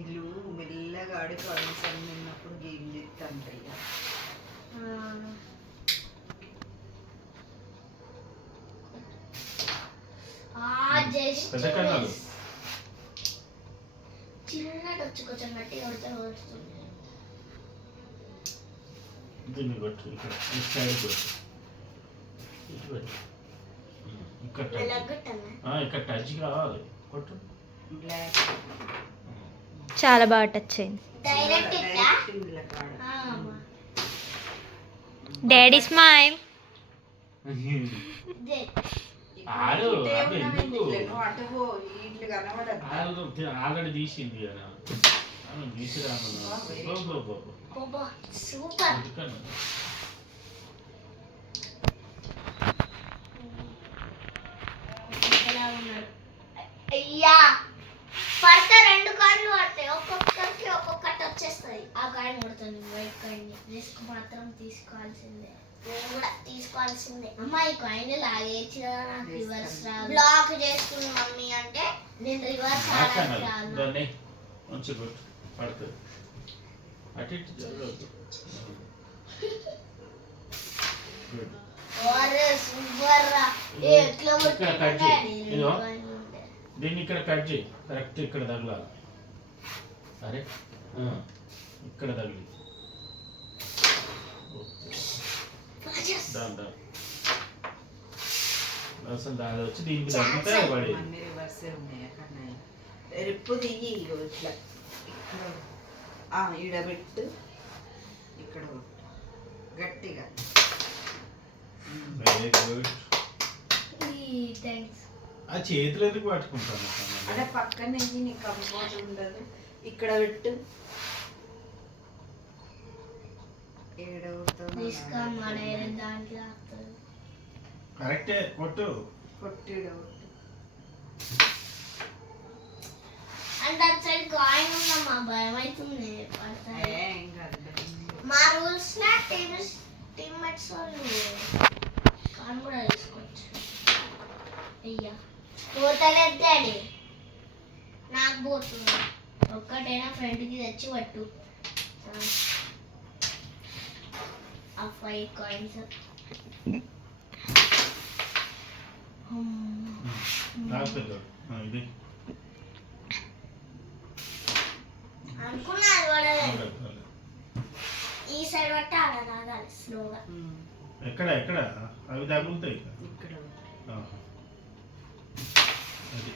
ఇల్లు మెల్లగా ఆడి కాయిన్స్ అన్ని ఉన్నప్పుడు గిల్లు ఇస్తాంటాయి. చిన్నటి వచ్చి కొంచెం గట్టిగా కొడితే వస్తుంది. దీన్ని కొట్టు, ఇక్కడ ఈ సైడ్ కొట్టు, ఇటు పెట్టు, ఇక్కడ టచ్ కావాలి, కొట్టు. చాలా బాగా టచ్ అయింది. Daddy smile. ఆల్రెడీ తీసింది కదా, సూపర్. అయ్యా పడితే 2 కాళ్ళు పడతాయి, ఒక్కొక్కరికి ఒక్కొక్కటి వచ్చేస్తుంది. ఆ కాయిన్ కొడుతుంది, వైట్ కాయిన్. రిస్క్ మాత్రం తీసుకోవాల్సిందే, నేను కూడా తీసుకోవాల్సిందే. అమ్మా ఈ కాయిన్ లాగేసి నాకు రివర్స్ రాదు. బ్లాక్ చేస్తుంది మమ్మీ అంటే నేను రివర్స్ రాదు. పడుతుంది అటు ఇటు జరగదు. దీన్ని ఇక్కడ కట్ చేయి, కరెక్ట్ ఇక్కడ తగలాలి. అరే ఇక్కడ తగిలి అసలు దాని వచ్చి దీనికి తగ్గితే పడేది. రిప్పు తీయి, ఇట్లా ఈడబెట్టు, ఇక్కడ గట్టిగా. Very good. థ్యాంక్స్. ఆ చేతులు ఎందుకు పట్టుకుంటాను అంటే పక్కన నీకు కంపోజ్ ఉండదు, ఇక్కడ పెట్టు. కరెక్టే, కొట్టు కొట్టి అంటే అటు సైడ్ కాయిన్ ఉందమ్మా, భయం అవుతుంది. మా రూల్స్ టీమ్మేట్స్ వాళ్ళు కాన్ కూడా తీసుకోవచ్చు. అయ్యా పోతలేదు డాడీ, నాకు పోతుంది. ఒక్కటైనా ఫ్రెండ్కి తెచ్చి పట్టు. ఆ 5 కాయిన్స్ ఇది అనుకున్నా అది పడలేదు. ఈ సైడ్ పట్టి ఆడ రాగాలి స్లోగా. ఎక్కడ ఎక్కడ అవి తగులుతాయి. ఇక్కడ